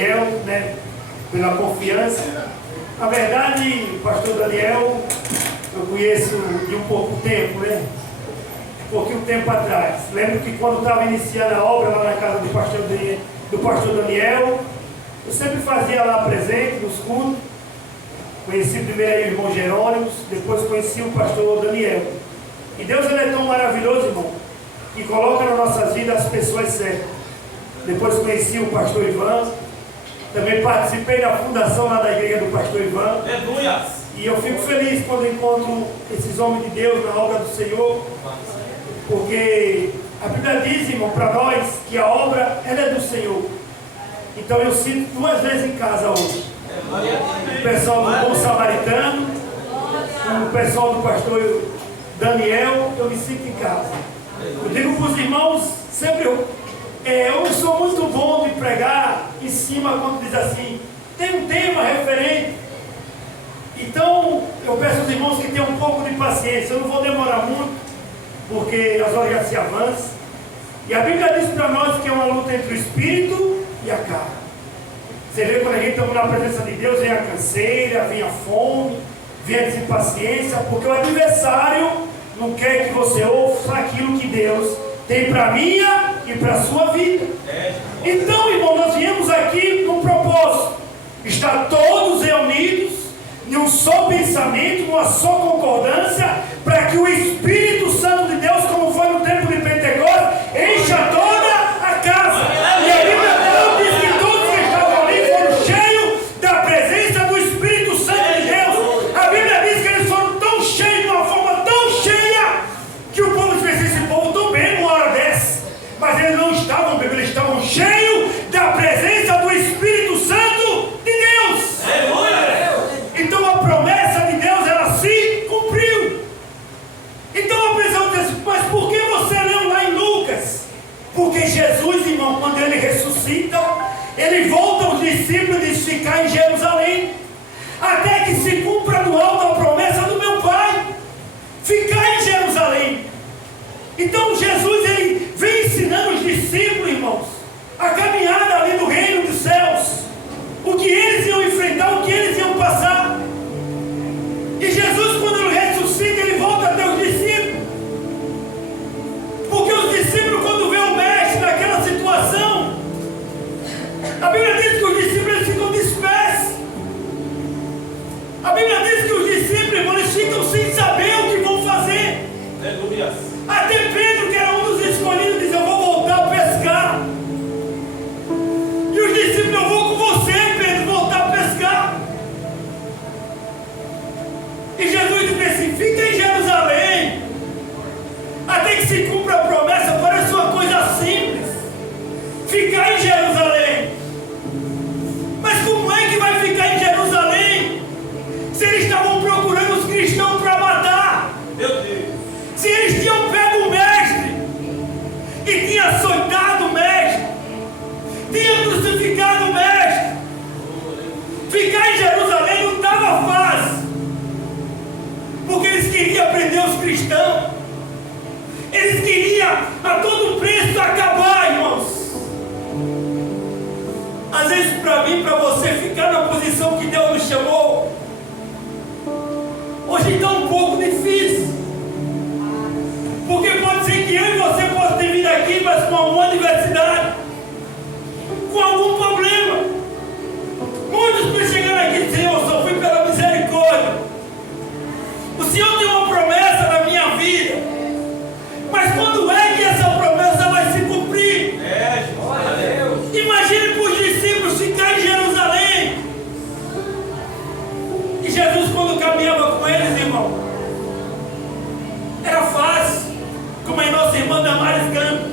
Daniel, né, pela confiança. Na verdade, o pastor Daniel, eu conheço de um pouco tempo, né? Um pouquinho tempo atrás. Lembro que quando estava iniciando a obra lá na casa do pastor Daniel, eu sempre fazia lá presente nos cultos. Conheci primeiro aí o irmão Jerônimo, depois conheci o pastor Daniel. E Deus, ele é tão maravilhoso, irmão, que coloca nas nossas vidas as pessoas certas. Depois conheci o pastor Ivan, também participei da fundação lá da igreja do pastor Ivan. Aleluia! E eu fico feliz quando encontro esses homens de Deus na obra do Senhor, porque a Bíblia diz, irmão, para nós que a obra ela é do Senhor. Então eu sinto 2 vezes em casa hoje. O pessoal do Bom Samaritano, o pessoal do pastor Daniel, eu me sinto em casa. Eu digo para os irmãos, sempre eu não sou muito bom de pregar em cima quando diz assim, tem um tema referente. Então eu peço aos irmãos que tenham um pouco de paciência, eu não vou demorar muito, porque as horas já se avançam. E a Bíblia diz para nós que é uma luta entre o Espírito e a carne. Você vê quando a gente está na presença de Deus, vem a canseira, vem a fome, vem a desimpaciência, porque o adversário não quer que você ouça aquilo que Deus tem para a minha e para a sua vida. Então, irmão, nós viemos aqui com um propósito: estar todos reunidos em um só pensamento, numa só concordância, para que o Espírito Santo de Deus, como foi no tempo de Pentecostes, encha toda a casa. E a Bíblia diz que todos que estavam ali foram cheios da presença do Espírito Santo de Deus. A Bíblia diz que eles foram tão cheios, de uma forma tão cheia, que o povo disse: esse povo está bem uma hora dessa. Mas eles não estavam bebendo, eles estavam cheios da presença do Espírito Santo de Deus. Então a promessa de Deus, ela se cumpriu. Então a pessoa diz: mas por que você leu lá em Lucas? Porque Jesus, irmão, quando ele ressuscita, ele volta aos discípulos e diz: ficar em Jerusalém, até que se cumpra do alto a promessa do meu Pai. Ficar em Jerusalém. Então Jesus, ele vem ensinando os discípulos, irmãos, a caminhada ali do reino dos céus, o que eles iam enfrentar, o que eles iam passar. E Jesus, quando ele ressuscita, ele volta até os discípulos, porque os discípulos, quando vê o mestre naquela situação, a Bíblia diz que os discípulos eles ficam dispersos. A Bíblia diz que os discípulos eles ficam sem saber o que vão fazer. Aleluia! Até Pedro, que era um dos escolhidos, diz: eu vou voltar a pescar. E os discípulos: eu vou com você, Pedro, voltar a pescar. E Jesus disse assim: fica em Jerusalém, até que se cumpra a promessa. Parece uma coisa simples, ficar em Jerusalém. Mas como é que vai ficar em Jerusalém, se eles estavam procurando os cristãos para matar? Meu Deus! Se eles tinham pego o mestre e tinham açoitado o mestre, tinham crucificado o mestre, ficar em Jerusalém não estava fácil, porque eles queriam prender os cristãos, eles queriam a todo preço acabar, irmãos. Às vezes, para mim, para você ficar na posição que Deus nos chamou, hoje está um pouco difícil. Porque pode ser que eu e você possa ter vindo aqui, mas com alguma adversidade, com algum problema. Muitos que chegaram aqui dizem: eu só fui pela misericórdia. O Senhor tem uma promessa na minha vida, mas quando é que essa promessa vai se cumprir? Glória a Deus! Imagine para os discípulos ficar em Jerusalém. E Jesus, quando caminhava com eles, irmão, era fácil. Como a nossa irmã Damares canta: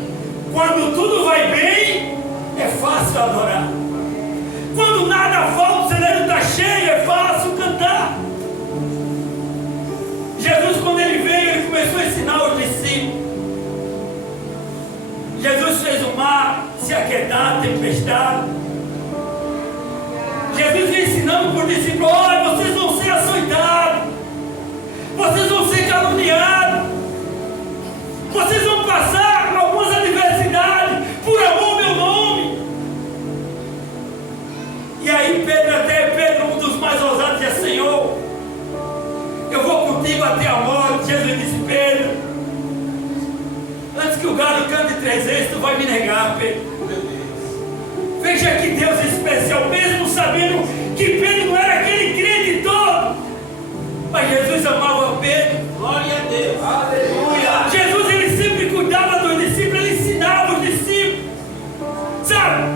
quando tudo vai bem, é fácil adorar. Quando nada falta, o celeiro está cheio, é fácil cantar. Jesus, quando ele veio, ele começou a ensinar os discípulos. Jesus fez o mar se aquietar, a tempestade. Jesus veio ensinando para os discípulos: olha, vocês vão ser açoitados, vocês vão ser caluniados, vocês vão passar algumas adversidades por amor ao meu nome. E aí Pedro, um dos mais ousados, disse: Senhor, eu vou contigo até a morte. Jesus disse: Pedro, antes que o galo cante 3 vezes, tu vai me negar, Pedro. Veja que Deus é especial, mesmo sabendo que Pedro não era aquele crente todo, mas Jesus amava Pedro. Glória a Deus. Aleluia. Jesus, ele sempre cuidava dos discípulos, ele ensinava os discípulos, sabe?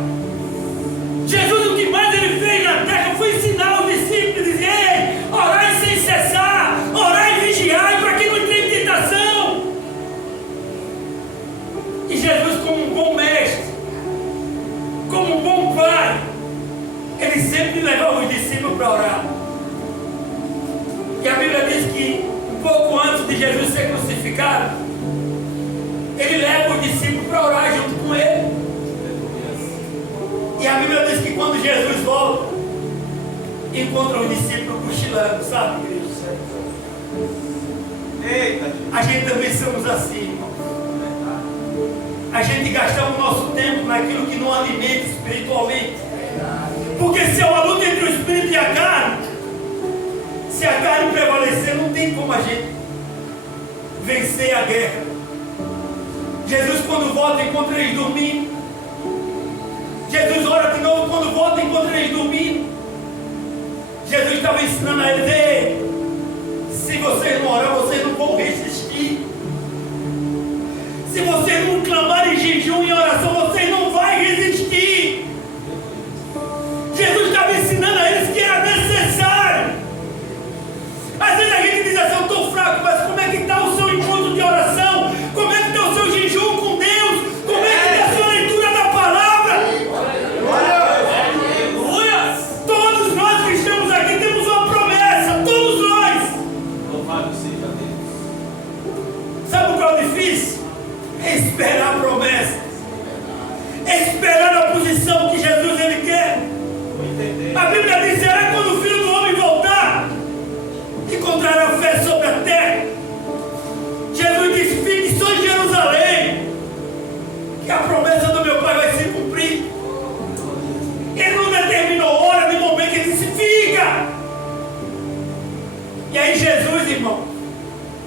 Jesus, o que mais ele fez na terra foi ensinar os discípulos, dizer: ei, orai sem cessar, orai e vigiai, para que não entre em tentação. E Jesus, como um bom mestre, como um bom pai, ele sempre levava os discípulos para orar. E a Bíblia diz que um pouco antes de Jesus ser crucificado, ele leva os discípulos para orar junto com ele. E a Bíblia diz que quando Jesus volta, encontra os discípulos cochilando, sabe, igreja? Eita, A gente também somos assim, irmão. A gente gastamos o nosso tempo naquilo que não alimenta espiritualmente. Porque se é uma luta entre o espírito e a carne, se a carne prevalecer, não tem como a gente vencer a guerra. Jesus, quando volta, encontra eles dormindo. Jesus ora de novo, quando volta, encontra eles dormindo. Jesus estava ensinando a eles: ei, se vocês não orar, vocês não vão resistir. Se vocês não clamarem em jejum e oração, vocês não vão resistir. Jesus estava ensinando a eles que era necessário. Às vezes a gente diz assim: eu estou fraco, mas como é que está o seu encontro de oração? Como é que está o seu jejum com Deus? Como é que está a sua leitura da palavra? Aleluia! Todos nós que estamos aqui temos uma promessa, todos nós. louvado seja Deus. Sabe o que é o difícil? É esperar a promessa, é esperar a posição que Jesus ele quer. A Bíblia diz: será quando o Filho do Homem voltar, encontrará fé sobre a terra. Jesus disse: fique só em Jerusalém, que a promessa do meu Pai vai se cumprir. Ele não determinou hora nem momento, ele disse: fica. E aí Jesus, irmão,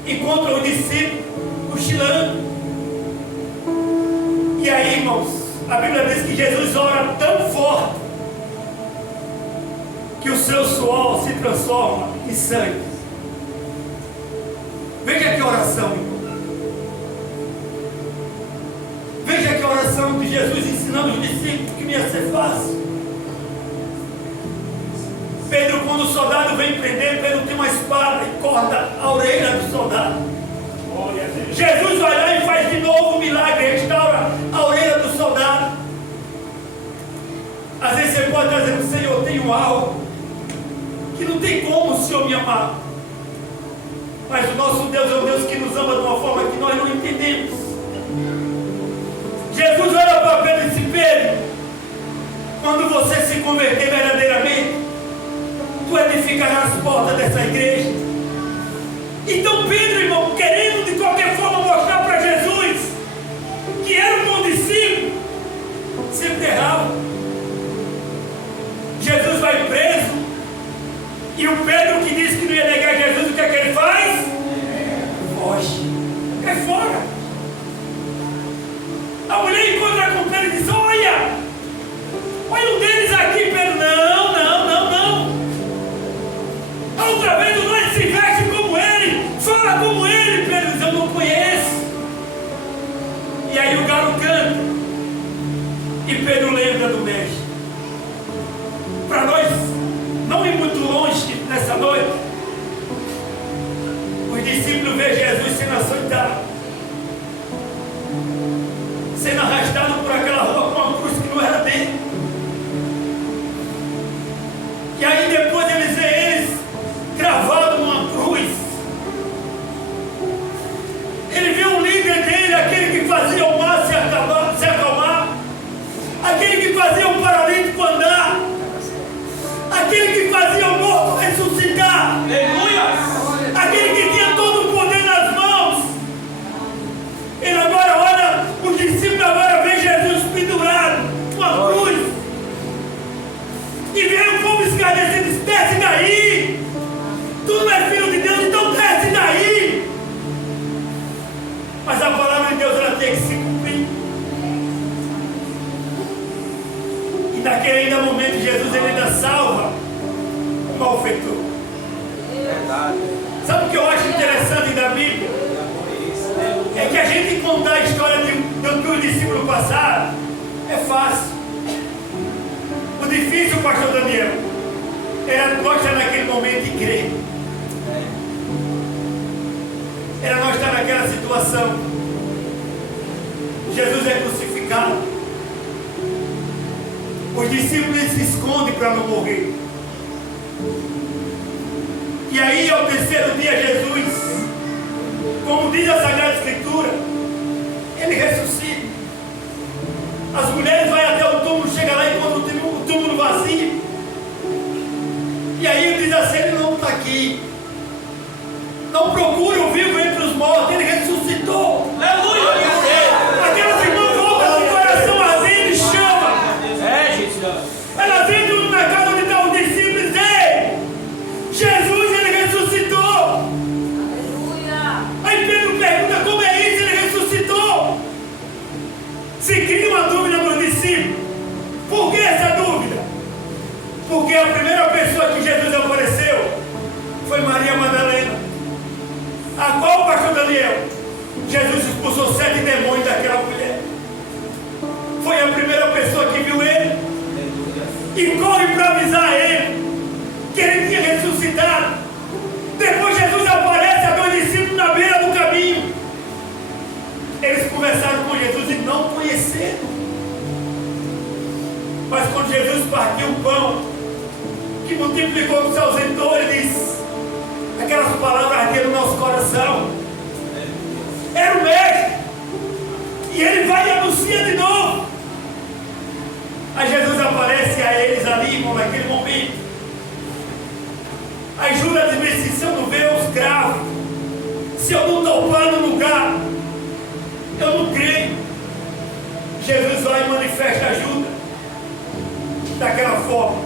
encontra os discípulos cochilando. E aí, irmãos, a Bíblia diz que Jesus ora tão forte que o seu suor se transforma em sangue. Veja que oração, irmão. Veja que oração de Jesus ensinando os discípulos que não ia ser fácil. Pedro, quando o soldado vem prender, Pedro tem uma espada e corta a orelha do soldado. Jesus vai lá e faz de novo o milagre, restaura a orelha do soldado. Às vezes você pode estar dizendo: Senhor, eu tenho algo que não tem como o Senhor me amar. Mas o nosso Deus é um Deus que nos ama de uma forma que nós não entendemos. Jesus olha para Pedro e disse: Pedro, quando você se converter verdadeiramente, tu edificarás as portas dessa igreja. Então Pedro, irmão, querendo de qualquer forma mostrar para Jesus que era um bom discípulo, sempre errava. Jesus vai preso, e o Pedro, que disse que não ia negar Jesus, o que é que ele faz? Foge, cai fora. A mulher encontra com Pedro e diz: olha um deles aqui. Pedro: não. A outra vez o dois se veste como ele, fala como ele. Pedro diz: eu não conheço. E aí o galo canta, e Pedro lembra do mestre. Para nós não ir muito longe nessa noite, naquele ainda momento Jesus ele ainda salva o malfeitor. Verdade. Sabe o que eu acho interessante da Bíblia? É que a gente contar a história do que os discípulos passaram é fácil. O difícil, pastor Daniel, era nós estar naquele momento e crer. Era nós estar naquela situação. Jesus é crucificado. Os discípulos se escondem para não morrer. E aí, ao terceiro dia, Jesus, como diz a Sagrada Escritura, ele ressuscita. As mulheres vão até o túmulo, chegam lá e encontram o túmulo vazio. E aí ele diz assim: ele não está aqui. Não procura o vivo entre os mortos, ele ressuscitou. Aleluia! Aquelas irmãs voltam com o coração ardendo e chama. Elas entram na casa onde estão os discípulos e dizem: Jesus, ele ressuscitou. Aleluia! Aí Pedro pergunta: como é isso? Ele ressuscitou. Se cria uma dúvida nos discípulos. Por que essa dúvida? Porque a primeira pessoa que Jesus apareceu foi Maria Madalena, a qual, pastor Daniel, Jesus expulsou 7 demônios daquela mulher. Foi a primeira pessoa que viu ele e corre para avisar ele que ele tinha ressuscitado. Depois Jesus aparece a 2 discípulos na beira do caminho. Eles conversaram com Jesus e não conheceram. Mas quando Jesus partiu o pão, que multiplicou com seus autores, aquelas palavras arderam no nosso coração. Era o mestre. E ele vai e anuncia de novo. Aí Jesus aparece a eles ali, irmão, naquele momento. Aí Judas diz assim: se eu não ver os cravos, se eu não topar no lugar, eu não creio. Jesus vai e manifesta ajuda daquela forma.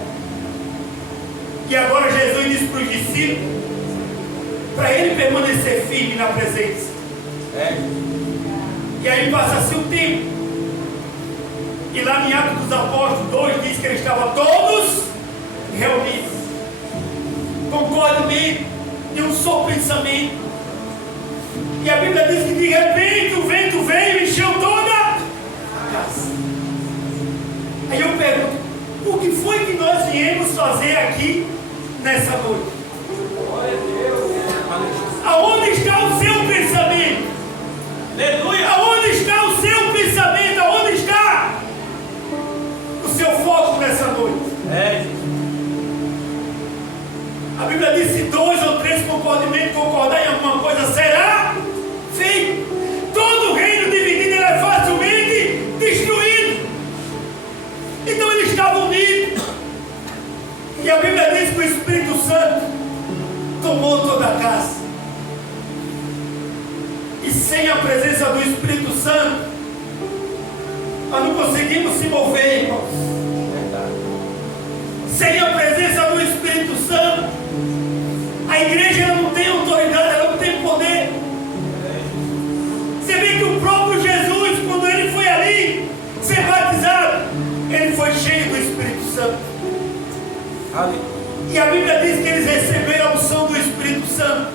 E agora Jesus diz para os discípulos, para ele permanecer firme na presença. E aí passa-se um tempo. E lá em Atos dos Apóstolos 2 diz que eles estavam todos reunidos, concordemente, de um só pensamento. E a Bíblia diz que de repente o vento veio e encheu toda a casa. Aí eu pergunto: o que foi que nós viemos fazer aqui nessa noite? Aonde está o seu pensamento? Aleluia! Aonde está o seu pensamento? Aonde está o seu foco nessa noite? A Bíblia diz: se 2 ou 3 concordar em alguma coisa, será feito. Todo reino dividido é facilmente destruído. Então eles estavam unidos. E a Bíblia diz que o Espírito Santo tomou toda a casa. E sem a presença do Espírito Santo, nós não conseguimos se mover, irmãos. Sem a presença do Espírito Santo, a igreja ela não tem autoridade, ela não tem poder. Você vê que o próprio Jesus, quando ele foi ali ser batizado, ele foi cheio do Espírito Santo. E a Bíblia diz que eles receberam a unção do Espírito Santo.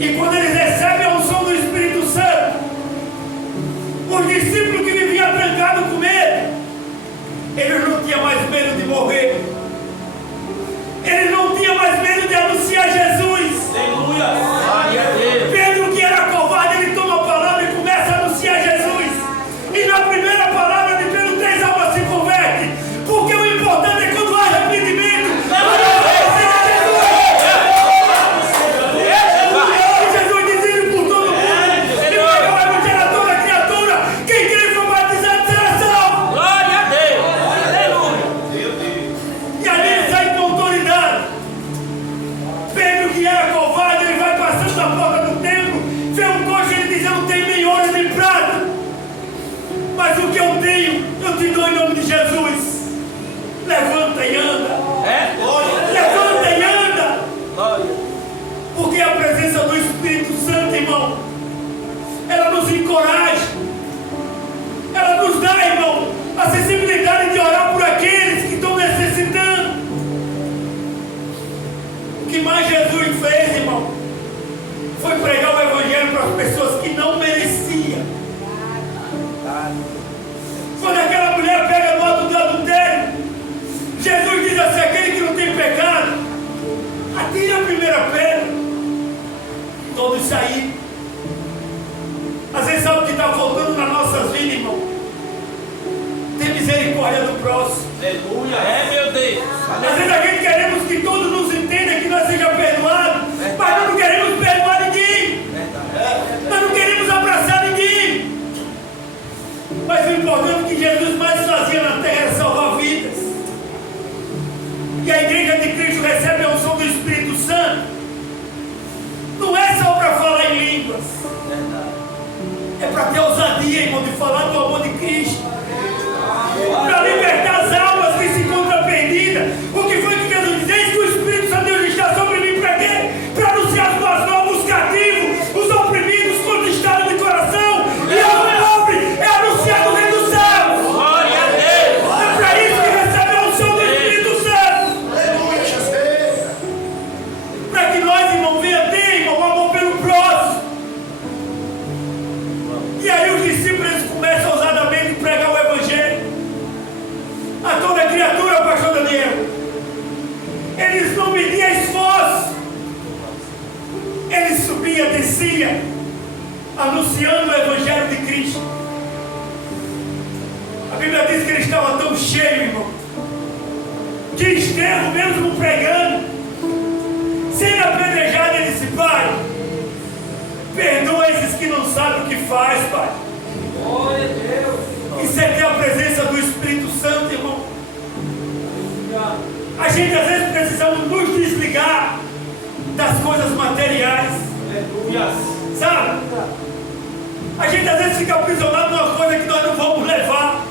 E quando eles recebem a unção do Espírito Santo, os discípulos que viviam trancados com medo, eles não tinham mais medo de morrer. Eles não tinham mais medo de anunciar Jesus. Aleluia! Pedro, que era covarde, ele toma a palavra e começa a anunciar Jesus. E na primeira palavra de Pedro, 3 almas se convertem. Porque o importante é quando há arrependimento. Jesus dizendo por todo mundo: e pega o evangelho a toda criatura. Quem crê for batizado será salvo. Glória a Deus! Aleluia! E ali ele sai com autoridade. Pedro, que era covarde, ele vai passando da porta do templo, vê um coxo e ele diz: eu não tenho nem ouro nem prata, mas o que eu tenho, eu te dou em nome de Jesus. Levanta e anda. Levanta e anda. Porque a presença do Espírito Santo, irmão, ela nos encoraja, ela nos dá, irmão, a sensibilidade nosso. Aleluia. É, meu Deus. Às vezes a gente queremos que todos nos entendam, que nós sejamos perdoados, mas nós não queremos perdoar ninguém. Nós não queremos abraçar ninguém. Mas o importante que Jesus mais fazia na terra era salvar vidas. E a igreja de Cristo recebe a unção do Espírito Santo. Não é só para falar em línguas. É para ter ousadia, irmão, de falar do amor de Cristo. Para libertar as almas que se encontram perdidas. O que foi que Jesus disse? Eis que o Espírito Santo de Deus está sobre mim para quê? Para anunciar as boas novas, os cativos, os oprimidos, os contristados de coração. E aos pobres é anunciado o reino dos céus. Glória a Deus. É para isso que recebe a unção do Espírito Santo. Para que nós, irmão, venha ter, irmão, um amor pelo próximo. E aí os discípulos eles começam ousadamente a pregar o Evangelho a toda criatura, pastor Daniel. Eles não mediam esforço. Eles subiam, desciam, anunciando o Evangelho de Cristo. A Bíblia diz que ele estava tão cheio, irmão, que Estevão, mesmo pregando, sendo apedrejado, ele disse: Pai, perdoa esses que não sabem o que faz, Pai. Glória a Deus. Isso é ter a presença do Espírito Santo, irmão. A gente às vezes precisamos nos desligar das coisas materiais. Aleluia. Sabe? A gente às vezes fica aprisionado numa coisa que nós não vamos levar.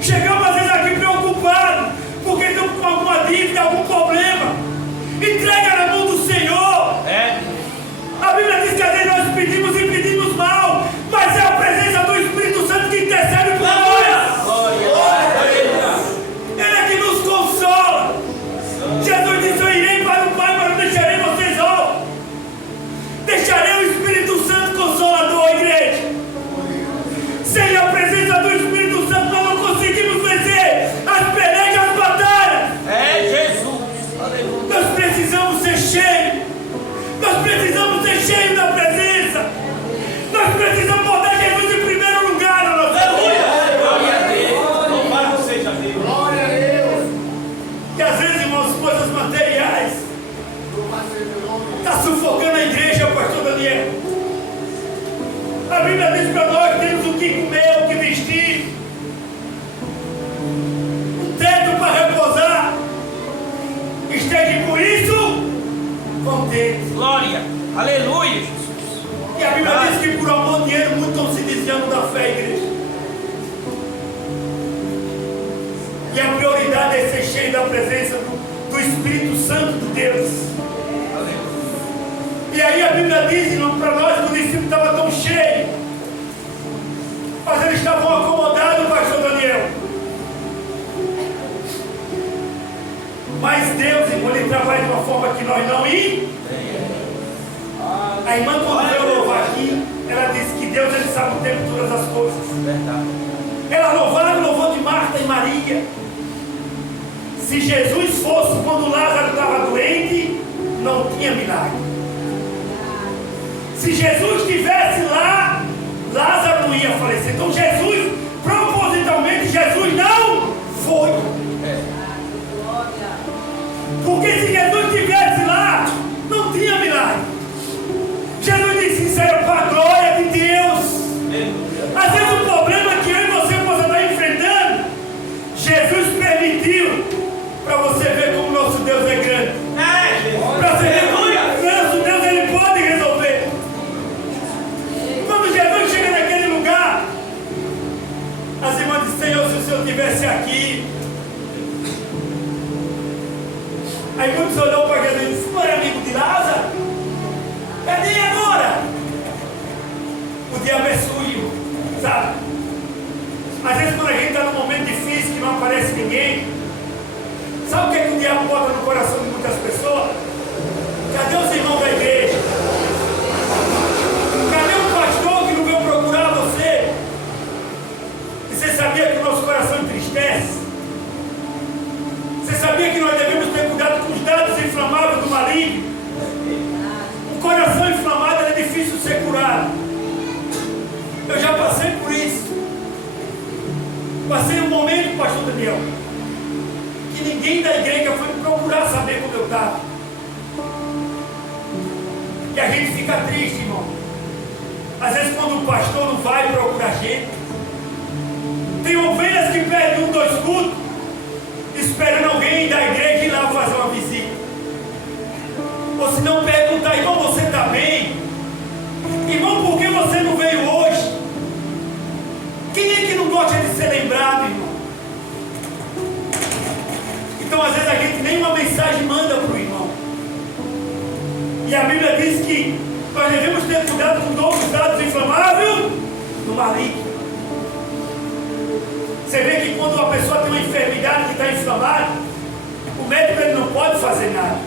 Chegamos às vezes aqui preocupados porque estamos com alguma dívida, algum problema. Entrega na mão do Senhor. A Bíblia diz que às vezes nós pedimos e pedimos mal, mas é a presença do Espírito Santo que intercede por nós. Ele é que nos consola. Jesus disse: Eu irei para o Pai, mas não deixarei vocês órfãos. Deixarei o Espírito Santo consolador, igreja. Sem a presença do Espírito Santo nós não conseguimos vencer as pelejas, as batalhas. Jesus. Aleluia. Nós precisamos ser cheios. Nós precisamos ser cheios da presença. Nós precisamos botar Jesus em primeiro lugar na nossa vida. Glória a Deus. Louvado seja Deus. Glória a Deus. E às vezes, irmãos, coisas materiais está sufocando a igreja, pastor Daniel. A Bíblia diz para nós: temos o que comer, o que vestir, um teto para repousar. Esteja por isso contentes. Glória. Aleluia, Jesus. E a Bíblia diz que por amor ao dinheiro muitos estão se desviando da fé, igreja. E a prioridade é ser cheio da presença do Espírito Santo de Deus. E aí a Bíblia diz, irmão, para nós que o discípulo estava tão cheio, mas eles estavam acomodados, pastor Daniel. Mas Deus, irmão, ele trabalha de uma forma que nós não ir. A irmã, quando veio louvar aqui, ela disse que Deus, ele sabe o tempo de todas as coisas. Ela louvou de Marta e Maria. Se Jesus fosse quando Lázaro estava doente, não tinha milagre. Se Jesus estivesse lá, Lázaro não ia falecer. Então Jesus, propositalmente, Jesus não foi. Porque se Jesus estivesse lá, não tinha milagre. Jesus disse: isso era para a glória de Deus. Às vezes o problema que eu e você possa estar enfrentando, Jesus permitiu para você ver como nosso Deus é grande. Para você ver como nosso Deus ele pode resolver. Quando Jesus chega naquele lugar, as irmãs dizem: Senhor, se o Senhor estivesse aqui. Aí muitos olhou para Jesus e disse: não era amigo de Lázaro? Cadê agora? O diabo é sujo, sabe? Às vezes quando a gente está num momento difícil que não aparece ninguém, sabe o que é que o diabo bota no coração de muitas pessoas? Cadê os irmãos da igreja? Cadê o pastor que não veio procurar você? E você sabia que o nosso coração entristece? Você sabia que nós devemos ter cuidado com os dados inflamáveis do maligno? O coração inflamado é difícil de ser curado. Eu já passei por isso. Passei um momento, pastor como eu estava. E a gente fica triste, irmão. Às vezes quando o pastor não vai procurar a gente. Tem ovelhas que perdem 1, 2 cultos, esperando alguém da igreja ir lá fazer uma visita. Ou se não perguntar, irmão, você está bem? Irmão, por que você não veio hoje? Quem é que não gosta de ser lembrado, irmão? Então às vezes a gente nem uma mensagem manda para o irmão. E a Bíblia diz que nós devemos ter cuidado com todos os dados inflamáveis do maligno. Você vê que quando uma pessoa tem uma enfermidade que está inflamada, o médico ele não pode fazer nada.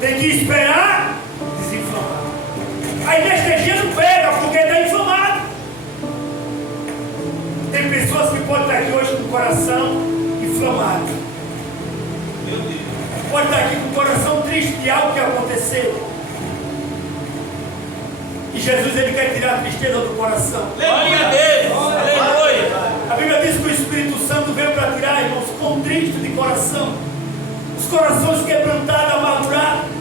Tem que esperar desinflamar. A anestesia não pega porque está inflamado. Tem pessoas que podem estar aqui hoje com o coração inflamado. Meu Deus. Pode estar aqui com o coração triste de algo que aconteceu. E Jesus ele quer tirar a tristeza do coração. Glória a Deus. Aleluia. A Bíblia diz que o Espírito Santo veio para tirar, irmãos, contritos de coração. Os corações quebrantados, amargurados.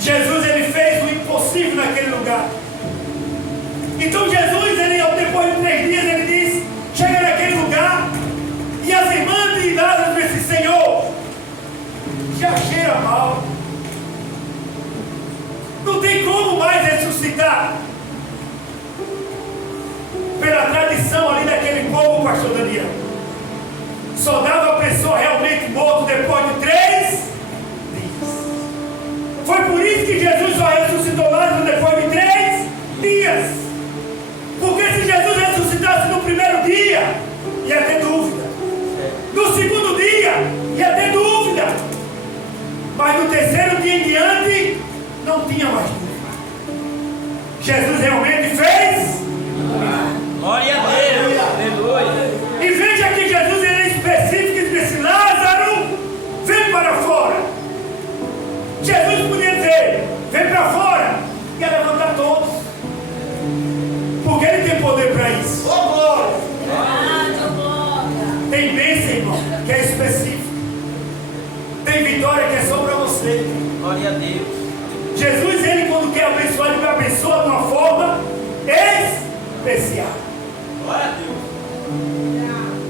Jesus ele fez o impossível naquele lugar. Então Jesus, ele, depois de 3 dias, ele diz, chega naquele lugar, e as irmãs de Lázaro dizem, Senhor, já cheira mal. Não tem como mais ressuscitar. Pela tradição ali daquele povo, pastor Daniel, só dava a pessoa realmente morto depois de 3 dias. Foi por isso que Jesus só ressuscitou Lázaro depois de 3 dias. Porque se Jesus ressuscitasse no primeiro dia, ia ter dúvida. No segundo dia, ia ter dúvida. Mas no terceiro dia em diante, não tinha mais dúvida. Jesus realmente fez. Glória a Deus. Aleluia. E veja que Jesus é específico e disse, Lázaro, vem para fora. Jesus podia dizer, vem para fora, e ia levantar todos. Porque ele tem poder para isso. Oh, glória! Tem bênção, irmão, que é específico. Tem vitória que é só para você. Glória a Deus. Jesus, ele quando quer abençoar, ele abençoa de uma forma especial. Glória a Deus.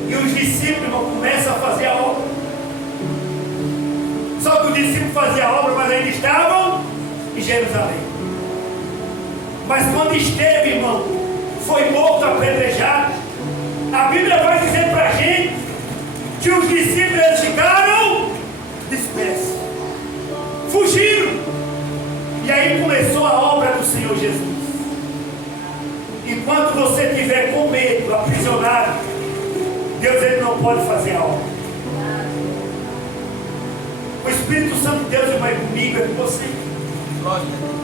E os discípulos, irmão, começam a fazer a obra. Só que os discípulos faziam a obra, mas ainda estavam em Jerusalém. Mas quando esteve, irmão, foi morto, apedrejado, a Bíblia vai dizer para a gente que os discípulos eles ficaram dispersos, fugiram. E aí começou a obra do Senhor Jesus. Enquanto você estiver com medo, aprisionado, Deus ele não pode fazer a obra. O Espírito Santo de Deus, irmão, é comigo, é com você. Glória a Deus.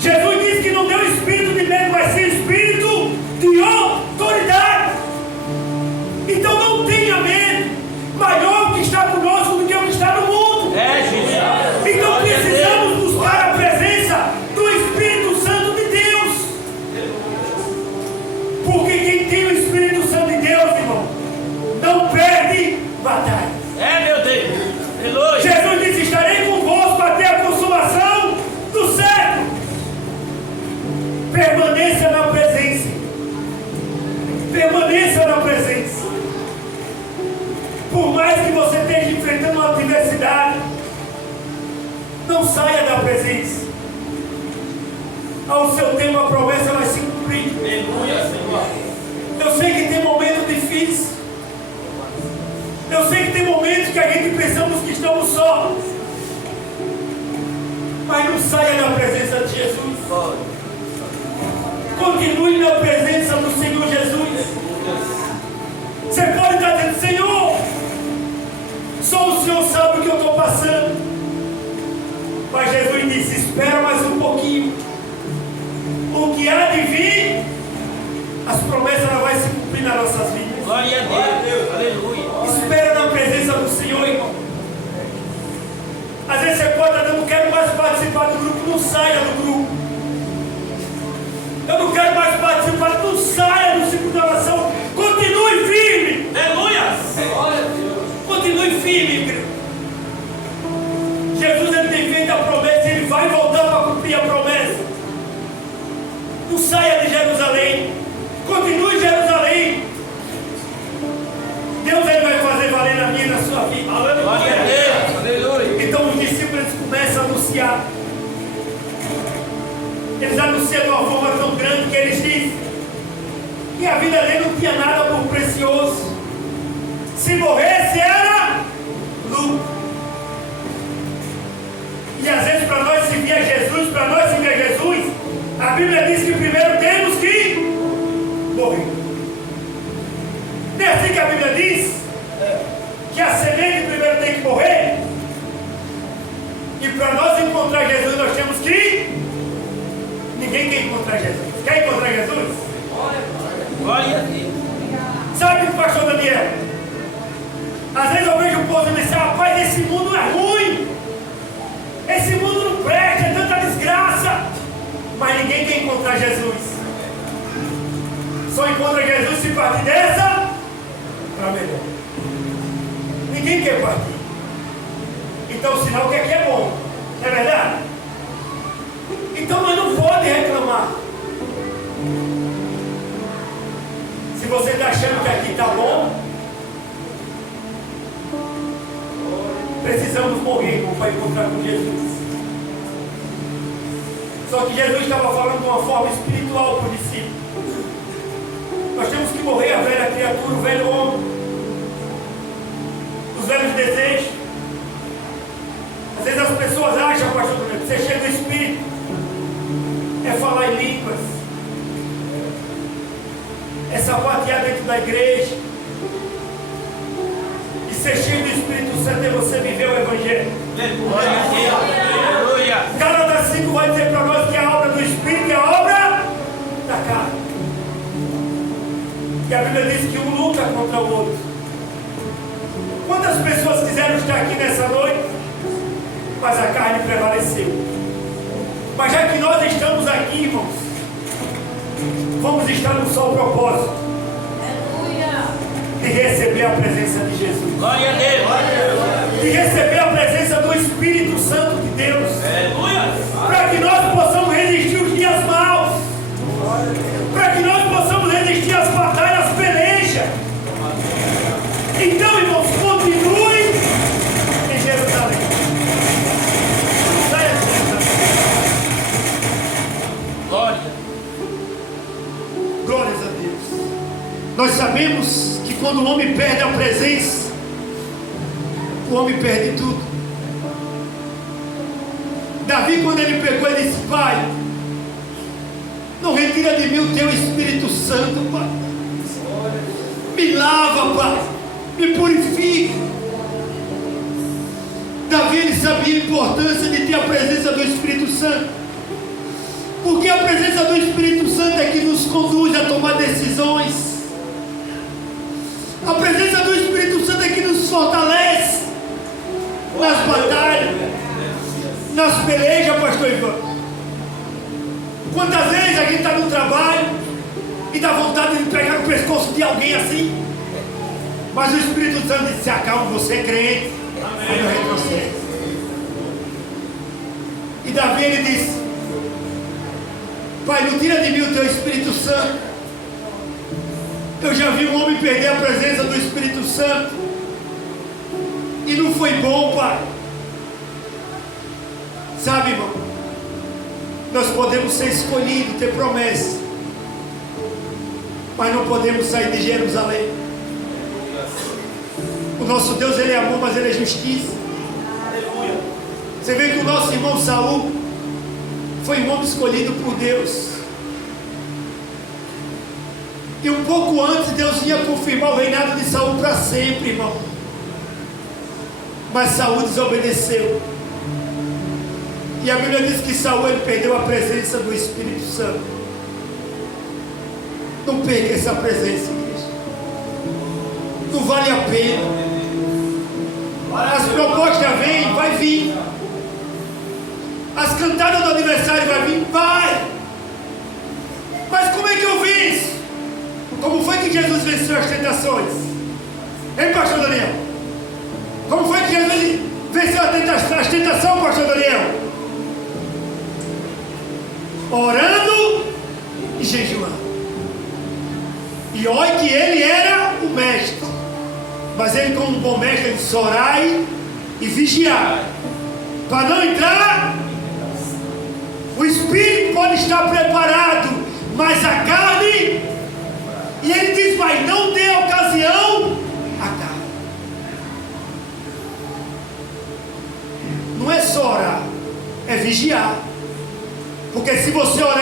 Jesus disse que não deu espírito de medo, mas sim espírito de autoridade. Então não tenha medo. Maior o que está conosco do que o que está no mundo. É, Jesus. Então precisamos buscar a presença do Espírito Santo de Deus. Porque quem tem o Espírito Santo de Deus, irmão, não perde batalha. É, meu Deus. Aleluia. Jesus disse, estarei convosco até a consumação do século. Permaneça na presença. Permaneça na presença. Por mais que você esteja enfrentando uma adversidade, não saia da presença. Ao seu tempo a promessa vai se cumprir. Aleluia, Senhor. Eu sei que tem momentos difíceis. Eu sei que tem momentos que a gente pensamos que estamos só. Mas não saia da presença de Jesus. Continue na presença do Senhor Jesus. Você pode estar dizendo, Senhor, só o Senhor sabe o que eu estou passando. Mas Jesus disse, espera mais um pouquinho. O que há de vir, as promessas não vão se cumprir nas nossas vidas. Glória a Deus. Aleluia. Espera na presença do Senhor, irmão. Às vezes você pode estar dizendo, não quero mais participar do grupo, não saia do grupo. Eu não quero mais participar, não saia do ciclo de oração. Continue firme. Aleluia. Continue firme, igreja. Glória a Deus. Aleluia. Então os discípulos começam a anunciar. Eles anunciam de uma forma tão grande que eles dizem que a vida dele não tinha nada por precioso. Se morresse era lucro. E às vezes para nós seguir a Jesus, a Bíblia diz que primeiro temos que morrer. Não é assim que a Bíblia diz? Que a semente primeiro tem que morrer? E para nós encontrar Jesus nós temos que... Ninguém quer encontrar Jesus. Quer encontrar Jesus? Glória a Deus. Sabe, pastor Daniel? Às vezes eu vejo o povo dizendo assim, rapaz, esse mundo é ruim. Esse mundo não presta, é tanta desgraça. Mas ninguém quer encontrar Jesus. Só encontra Jesus se partir dessa para melhor. Ninguém quer partir. Então o sinal que aqui é bom. É verdade? Então nós não podemos reclamar. Se você está achando que aqui está bom, precisamos morrer, irmão, para encontrar com Jesus. Só que Jesus estava falando de uma forma espiritual para o discípulo. Nós temos que morrer a velha criatura, o velho homem, os velhos desejos. Às vezes as pessoas acham, pastor, que você chega no Espírito, é falar em línguas, é sapatear dentro da igreja. E ser cheio do Espírito Santo é você viver o Evangelho. Glória a Deus. Aleluia. Gálatas 5 vai dizer para nós que a obra do Espírito é a obra da carne. E a Bíblia diz que um luta contra o outro. Quantas pessoas quiseram estar aqui nessa noite, mas a carne prevaleceu. Mas já que nós estamos aqui, irmãos, vamos estar no só propósito de receber a presença de Jesus. Glória a Deus. De receber a presença do Espírito Santo de Deus. Aleluia. Para que nós possamos resistir os dias maus. Para que nós possamos resistir às batalhas, às pelejas. Então, irmãos, continue em Jerusalém. Saia de Jerusalém. Glória. Glórias a Deus. Nós sabemos que quando o homem perde a presença, o homem perde tudo. Davi, quando ele pegou, ele disse: Pai, não retira de mim o teu Espírito Santo, Pai. Me lava, Pai. Me purifica. Davi, ele sabia a importância de ter a presença do Espírito Santo. Porque a presença do Espírito Santo é que nos conduz a tomar decisões. A presença do Espírito Santo é que nos fortalece nas batalhas, nas pelejas, pastor Ivan. Quantas vezes a gente está no trabalho e dá vontade de pegar no pescoço de alguém assim, mas o Espírito Santo diz: se acalma, você é crente, aí não retrocede. E Davi, ele disse: Pai, não tira de mim o teu Espírito Santo. Eu já vi um homem perder a presença do Espírito Santo e não foi bom, Pai. Sabe, irmão, nós podemos ser escolhidos, ter promessa, mas não podemos sair de Jerusalém. O nosso Deus, ele é amor, mas ele é justiça. Aleluia. Você vê que o nosso irmão Saul foi um homem escolhido por Deus. E um pouco antes Deus ia confirmar o reinado de Saul para sempre, irmão. Mas Saul desobedeceu. E a Bíblia diz que Saul, ele perdeu a presença do Espírito Santo. Não perca essa presença, igreja. Não vale a pena. As propostas vêm, vai vir. As cantadas do aniversário vai vir, vai. Mas como é que eu venço? Como foi que Jesus venceu as tentações? Hein, pastor Daniel? Como foi que Jesus venceu as tentações, pastor Daniel? Orando e jejuando. E olha que ele era o mestre. Mas ele, como um bom mestre, disse: orai e vigiai, para não entrar. O espírito pode estar preparado, mas a carne, e ele diz: mas não dê ocasião à carne. Não é só orar, é vigiar. Porque se você orar